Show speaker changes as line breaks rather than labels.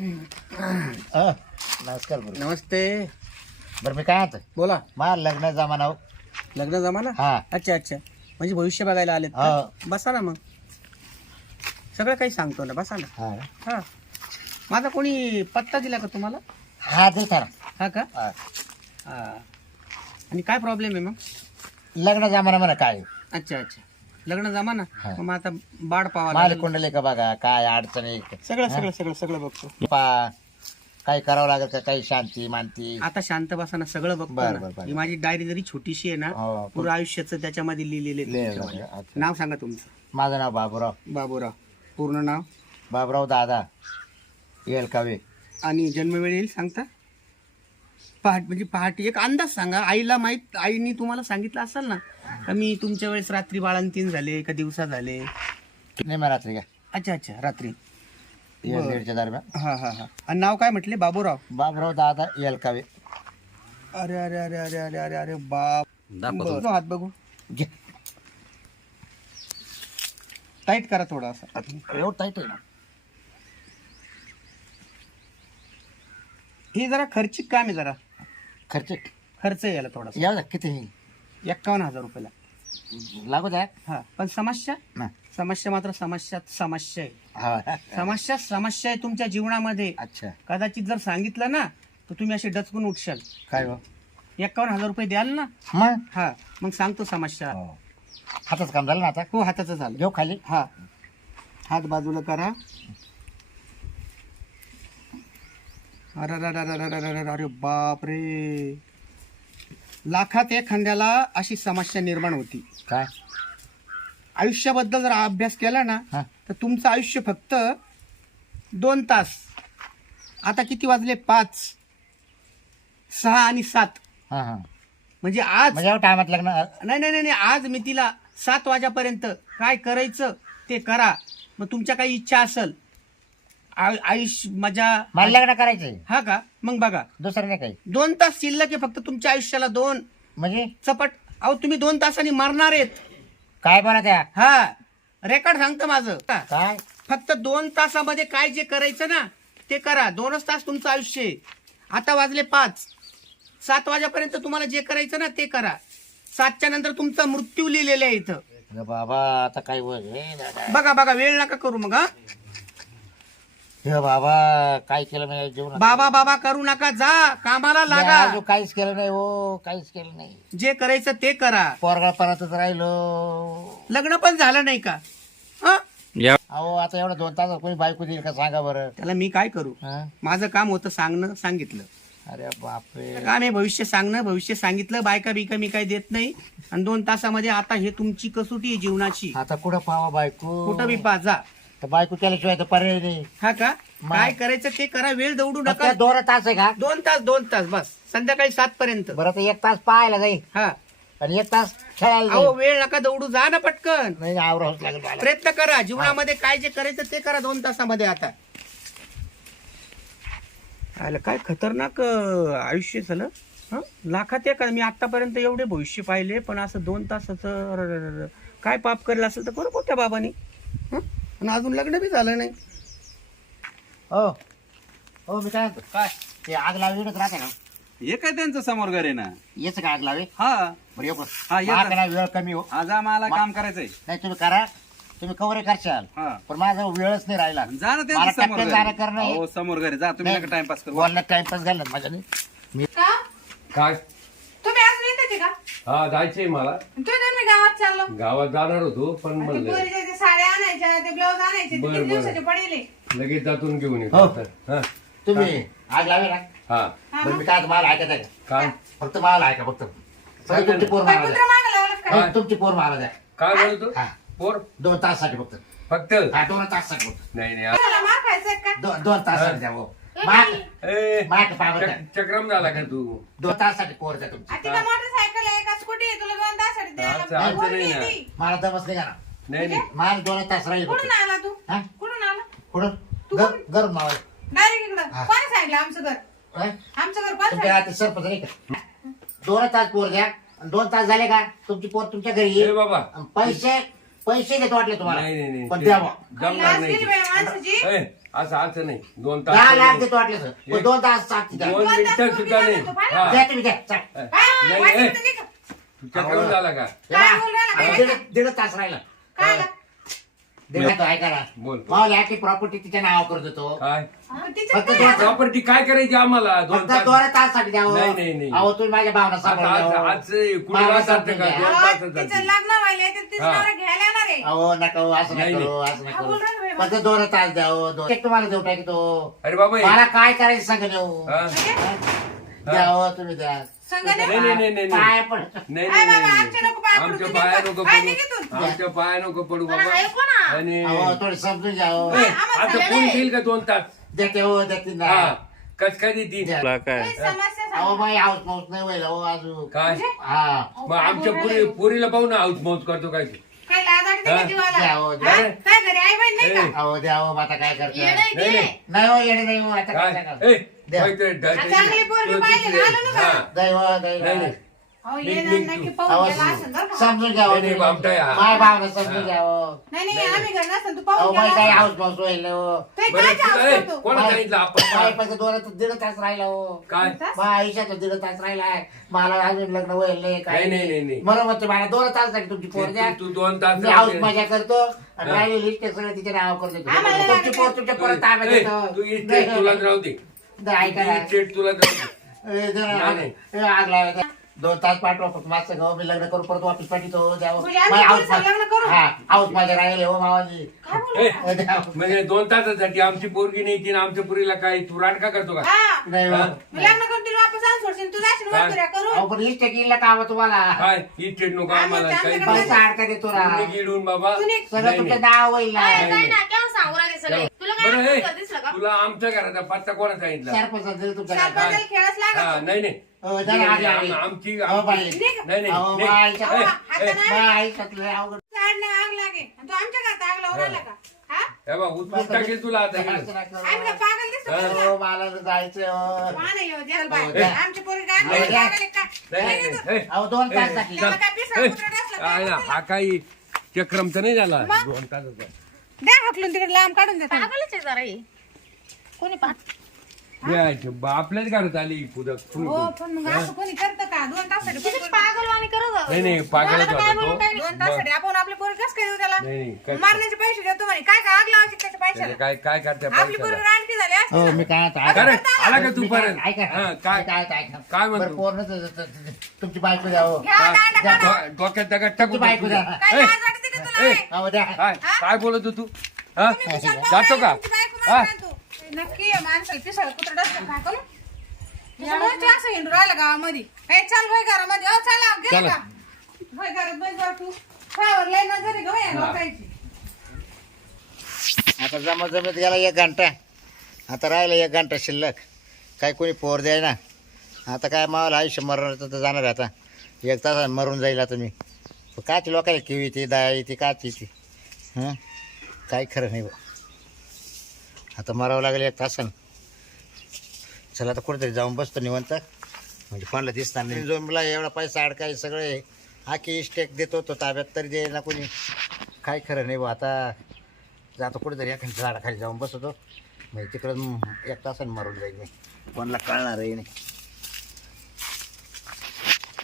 अ, नमस्कार बरं
नमस्ते.
बरं मी काय आता
बोला.
मला लग्न जमाना हो.
लग्न जमाना?
हा.
अच्छा अच्छा. म्हणजे भविष्य बघायला आलेत का?
हो.
बसा ना मग. सगळं काही सांगतो ना बसा ना.
हा.
हा. माझा कोणी पत्ता दिला का तुम्हाला?
हा ना
हा का?
हा.
हा. आणि काय प्रॉब्लेम आहे मग?
लग्न जमाना म्हणा काय.
अच्छा अच्छा. लग्न जमाना
हा.
मग आता बाड पावा लागेल.
कुंडले का बघा काय अडचणी
सगळं सगळं सगळं सगळं बघतो.
पा काही करावं लागेल का काही शांती मानती.
आता शांत बसा ना सगळं बघतो
बरं,
ना. ही माझी डायरी जरी छोटीशी आहे ना
हो,
पूर्ण आयुष्याचं त्याच्यामध्ये लिहिलेले
लिहिलेलं आहे. अच्छा.
नाव सांगा तुमचं.
माझं नाव बाबूराव.
बाबूराव. पूर्ण नाव?
बाबूराव दादा. येल कावे.
आणि जन्मवेळ येईल सांगता? पहाट म्हणजे पहाटे एक अंदाज सांगा. आईला माहीत आईनी तुम्हाला सांगितलं असेल ना मी तुमच्या वेळेस रात्री बाळंतीन झाले का दिवसा झाले.
नाही मग रात्री का
अच्छा अच्छा रात्री.
दीडच्या दरम्यान.
हा हा हा. आणि नाव काय म्हटले? बाबूराव?
बाबूराव दादा येल कावे
अरे अरे अरे अरे अरे अरे अरे बाप. हात बघू.
घे.
टाईट करा थोडा असा.
एवढं टाईट आहे ना?
हे जरा खर्चिक काम आहे जरा.
खर्च
खर्च आहे याला थोडासा.
यावं किती
एक्कावन्न हजार रुपयाला.
लागू द्या.
हा पण समस्या? समस्या मात्र समस्यात समस्या आहे.
हा.
समस्या समस्या आहे तुमच्या जीवनामध्ये.
अच्छा.
कदाचित जर सांगितलं ना तर तुम्ही असे डचकून उठशाल.
काय हो?
एकावन्न हजार रुपये द्याल ना?
मग?
हा मग सांगतो समस्या.
हो. हाताचं काम झालं ना आता?
हो हाताचं झालं.
घेऊ खाली.
हा. हात बाजूला करा. अरे अरे अरे अरे अरे अरे अरे बाप रे लाखात एखाद्याला अशी समस्या निर्माण होती.
काय?
आयुष्याबद्दल जर अभ्यास केला ना
हा.
तर तुमचं आयुष्य फक्त दोन तास. आता किती वाजले? पाच. सहा आणि सात.
हा हा.
म्हणजे आज
म्हणजे टायमात लग्न
नाही नाही नाही नाही, आज मी तिला सात वाजेपर्यंत काय करायचं ते करा. मग तुमच्या काही इच्छा असेल आयु- आयुष्य माझ्या
मला लग्न करायचंय.
हा का? मग बघा.
दुसरं नाही काही.
दोन तास शिल्लक आहे फक्त तुमच्या आयुष्याला दोन.
म्हणजे?
चपट. अहो तुम्ही दोन तासांनी मरणार आहेत.
काय बरं त्या?
हा. रेकॉर्ड सांगतं माझं. हा.
काय?
फक्त दोन तासामध्ये काय जे करायचं ना ते करा. दोनच तास तुमचं आयुष्य आहे. आता वाजले पाच. सात वाजेपर्यंत तुम्हाला जे करायचं ना ते करा. सातच्या नंतर तुमचा मृत्यू लिहिलेला आहे इथं.
बाबा आता काय.
बघा बघा. वेळ नका करू मग हा.
हे बाबा काय केलं नाही जीवनात
बाबा बाबा करू नका जा. कामाला लागा.
अजून काहीच केलं नाही हो काहीच केलं नाही.
जे करायचं ते करा.
पोरगाळपणातच राहिलो.
लग्न पण झालं नाही का? हा?
अहो आता एवढं दोन तास कोणी बायको देईल का सांगा बरं.
त्याला मी काय करू?
हा?
माझं काम होतं सांगणं सांगितलं.
अरे बापरे.
काम आहे भविष्य सांगणं भविष्य सांगितलं बायका बिका मी काही देत नाही. आणि दोन तासामध्ये आता हे तुमची कसोटी आहे जीवनाची.
आता कुठं पावा बायको?
कुठं बी पा जा.
तर बायको केल्याशिवाय तर पर्याय नाही.
हा का? काय करायचं ते करा वेळ दौडू नका.
दोन तास आहे का?
दोन तास दोन तास बस. संध्याकाळी सात पर्यंत.
बरं तर एक तास पाहायला जाईल
हा.
आणि एक तास खेळायला
अहो
जाईल
वेळ नका दौडू जा ना पटकन.
नाही आवरावंच लागेल मला.
प्रयत्न करा जीवनामध्ये काय जे करायचं ते करा दोन तासामध्ये आता. आलं काय खतरनाक अं, आयुष्य झालं. हं? लाखात एक मी आतापर्यंत एवढे भविष्य पाहिले पण असं दोन तासाचं. काय पाप करेल असेल तर करू त्या बाबानी? हं? आणि अजून लग्न बी झालं नाही.
हो. हो मी काय म्हणतो? काय? ते आग लावलीच राहते ना.
हे काय त्यांचं समोर घर आहे ना?
येच का आग लावे?
हा.
बरं येऊ
हा, ये
का वेळ कमी हो.
आज आम्हाला काम करायचंय.
नाही तुम्ही करा. तुम्ही कवरे करशाल.
हा.
पण माझा वेळच नाही राहिला.
जा ना
मला
त्यांचं समोर
टपक्यात
घर.
जाणं. करणं.
हो समोर घर आहे. जा. तुम्ही नका टाइमपास करू.
बोलण्यात टाइमपास घालणार माझ्या नाही
का?
काय?
तुम्ही आज येते का?
हा जायचंय मला.
तुम्ही तुम्ही गावात चाललो.
गावात जाणार होतो पण
ते
म्हणलं
पोरीच्या ते साड्या आणायच्या ते ब्लाऊज आणायचे ते
बरं,
किती
बरं.
दिवसाचे पडेले.
लगेच जातून घेऊन
हो.
येतो हा.
तुम्ही आग लावे ना.
हा.
बरं मी काय मला ऐकत आहे? का?
काय?
फक्त मला ऐका फक्त. फक्त तुमची पोर
काय
मला
कुत्रा
द्या.
मागं लावलं काय?
नाही, तुमची पोर मला द्या.
काय बोलतो?
हा.
पोर?
दोन ताससाठी फक्त.
फक्त?
हा दोन ताससाठी फक्त.
नाही नाही.
तुम्हाला माग खायचंय का?
दो- दोन ताससाठी द्या हो. माग.
ए,
माग पावत द्या.
चक- चक्रम झाला का तू?
दोन ताससाठी पोर द्या तुमची.
आ, तिथं मोटरसायकल आहे का? स्कूटी आहे. तुला दोन तासाठी द्यायला
अच्छा, अच्छा,
पोरगी
नाही
आहे
ना.
ती.
मला दमच नाही का ना
नाही. नाही
मला दोन तास राहील फक्त
कुठून आला तू?
हा?
कुठून आला?
कुठून? ग- घरून मावा
डायरेक्ट इकडं. कोणी सांगितलं आमचं घर? आमचं घर कोण
तुमच्या हाती सरपंच नाही का? दोन तास पोर आणि दोन तास झाले का? तुमची पोर तुमच्या घरी येईल.
बाबा.
आणि पैसे पैसे घेतो वाटले तुम्हाला
नाही नाही
पण
नाही
द्या
ते
बा.
जमणार
लाच
नाही
गेली बाई माणसाची.
ते. ए, असं असं नाही दोन
दहा लाख
तास
देतो वाटले सर पण दोन तास सात द्या
दोन मिनिटं सुद्धा नाही हा.
द्या तुम्ही द्या चल.
नाही,
वाईट
ए.
वाटतं नाही का?
झाला का
बोलू राहिला?
दीड दीड तास राहिला
काय आलं?
दीड तास ऐका ना
बोल.
आखी प्रॉपर्टी तिच्या नावावर करत देतो
काय?
पण तिच्यात
फक्त
काय
दोन
आहे?
प्रॉपर्टी काय करायची आम्हाला? दोन
फक्त
तास
दोन ताससाठी द्यावं.
नाही, नाही, नाही.
अहो तुम्ही माझ्या भावना
आता आज
सांभाळून
आज कुणी
मला
वाचत
समजून
का?
घ्या.
दोन
अहो,
तास
तिचं लग्न व्हायलंय तर तिचं
हा.
नवरा घ्यायला येणार आहे.
अहो नका हो, असं
नाही,
नाही. करू असं नाही
हा, बोल
फक्त दोन तास द्यावं दोन एक तुम्हाला देऊ टाकतो
अरे बाबा हे-
मला काय करायचं सांगा देऊ?
हा?
द्यावं तुम्ही द्या.
नाही?
नाही नाही नाही नाही नाही.
पडतो
नाही नाही
आमच्या नको पाया पडू,
आमच्या
तुझ्या
पाया
पाय-
नको
पाय
पडू. आमच्या पाया नको पडू
मला
बाबा आणि
अहो थोडी समजून घ्या हो.
ए,
आम्हाला
आता
आहे.
देईल का दोन तास
देते हो देते ना
हा कस काय
द्या.
तुला काय
काही समस्या
अहो
सांग.
बाई हाऊस माऊस नाही व्हायला हो अजून
काय
हा
मग आमच्या पुरी पुरीला पाहू ना हाऊस मौज करतो काय ते.
काही लाज वाटते
हा?
का जीवाला?
द्या हो, द्या.
हा? काय घरी आई बहीण नाही का?
ए,
अहो द्या हो आता काय करतो
आहे
नाही,
ते.
नाही.
नाही हो येणे नाही हो आता काय
काय
सांगा
ए,
द्या.
काहीतरी ड-
आ, चांगली पोरगी
तो
पाहिजे,
तिथे-
आलं ना
हा.
का?
दैव दैव
नाही नाही
अहो,
निघ,
ये ना,
निघ
नक्की
तू.
पाहून
अहो,
गेला असेल बरं का?
समजून घ्या हो
नाही, नाही, बापटा आहे हा.
माय भावना समजून
हा.
घ्या हो
नाही नाही आम्ही घरी नसेल तू
अहो
पाहून
बाई
गेला
काय. हाऊस हो
बरं तुला
होतो?
कोण सांगितलं
काय
आपण
पैसे दोन दीड तास राहिला हो
काय
तास?
माझ्या आयुष्यात दीड तास राहिलाय मला अजून लग्न व्हायला नाही काय
नाही, नाही, नाही, नाही.
बरोबर म्हणते मला दोन ताससाठी तुमची पोर द्या
तू- तू दोन तास
मी हाऊस. मजा करतो आणि
हा.
राहिलेली इष्ट सगळं तिच्या नाव करतो
आम्हाला
तुमची
लागत
पोर. तुमच्या
तू-
परत ताब्यात
ए,
येतो
तू तुला राहू दे तुला राहू दे
ए, जरा
नाही, नाही.
ए, आग लावायचा. दोन तास पाठवा फक्त माझं गाव मी लग्न करू परत वापस पाठवतो द्यावं
म्हणजे आम्ही
माझ्या हाऊस
पोरीचं लग्न करू?
हा हाऊस माझ्या राहिले हो मावाजी
काय
द्यावं.
म्हणजे दोन तासासाठी आमची पोरगी नाही ती आमच्या पुरीला काय तू राट का करतो का
हा.
नाही हो.
हा?
मी लग्न करून तुला वापस आणून सोडशील तू जाशील
काय?
वरपुऱ्या करून
अहो पण इष्ट केलं का हवं तुम्हाला
काय इस्टेट नको
आम्ही
आम्हाला
पैसा अडका देतो ना
बाबा
तू निघ.
सगळं
नाही,
तुमचं
नाही.
नाव होईल ना
काय
नाही,
काय सगळे तुला काय
बरं ए,
आठवतं दिसलं का
तुला आमच्या घराचा पत्ता कोणा सांगितला
दिलं तुमच्या
हा
लागत
नाही
अहो.
आम- आमची
अहो, बाई.
आमची- नाही नाही
अहो,
नाही.
बाईच्या-
ए,
हातानं-
ए,
माझ्या आयुष्यातलं अवघड
झाडनं आग लागे आणि तू आमच्या घरात आग लावून राहिला का हा
हे बघ उचलून टाकेल तुला आता इकडं.
आम्ही. पागल दिसतो का तुला?
मला जायचं हो.
हो, द्याल बाई.
हो, द्या.
आमची पोरगी काय
हो,
आम्ही
द्या.
पागल आहे का?
नाही, नाही,
नाही,
नाही. ए,
अहो दोन
ए,
ताससाठी
चल.
त्याला काय पिसळ
ए,
कुत्रा असला
आहे
काय
ना, हा काही चक्रमचा नाही झाला
मग?
दोन तासाचा
द्या हाकलून तिकडे लांब काढून.
पागलच आहे जरा ही. कोणी
आपल्याच घरात आली पुढं
हो पण मग असं कोणी करतं का दोन तासाठी
पागलवाणी करत.
नाही नाही पागलच
मला तर काय
होता
काय नाही.
दोन तासाठी आपण आपले पोरं कसं काय देऊ त्याला
नाही नाही काय-
मारण्याचे पैसे देतो म्हणे काय काय आग लावायची त्याच्या
त्याचे
पैशाला
काय काय करते
आपली पोरगी
पैशाला
रानटी झाली असती
हो
ना.
मी काय आता-?
आला का तू
मी काय-
परत
ऐका
हा, काय
काय आता ऐका.
काय म्हणतो?
बरं, पोरं तर- तर- तर- तुमची बायको द्या हो.
घ्या, दांडा
द्या.
काढा.
डो- डोक्यात दगड टाकू
बायको द्या
काय
ए, ए,
द्या
काय? काय बोलत होतो तू? हा? जातो का?
तुमची बायको
हा?
मारून राहिली तू. नक्की आहे माणसाला पिसाळं कुत्रं डसलं काय करू? यामुळे ते असं हिंडू राहिलं गावामध्ये. ए, चल भाई घरामध्ये. चला गेलं
चला.
का भाई घरात बस जा तू. फावर लय नजर ग या लोकांची.
आता जमा जमीत गेला एक घंटा. आता राहिला एक घंटा शिल्लक. काय कोणी पोर द्याय ना आता काय मावाला आयुष्य मरणार तर जाणार आहे आता. एक तास मरून जाईल आता मी. काच लोकांना किवी ती दया येते काच येते हं? काय खरं नाही बा. आता मारावं लागेल एक तासन. चला आता कुठेतरी जाऊन बसतो निवंत. म्हणजे कोणाला दिसणार नाही. जो मला एवढा पैसा अडकाय सगळे आखी इस्टेक देतो तो ताब्यात तरी दे ना कोणी. काय खरं नाही बा आता जातो कुठेतरी एखाद्या झाडाखाली जाऊन बसतो. म्हणजे तिकडं एक तासाने मारून जाईल मी. कोणाला कळणारही नाही.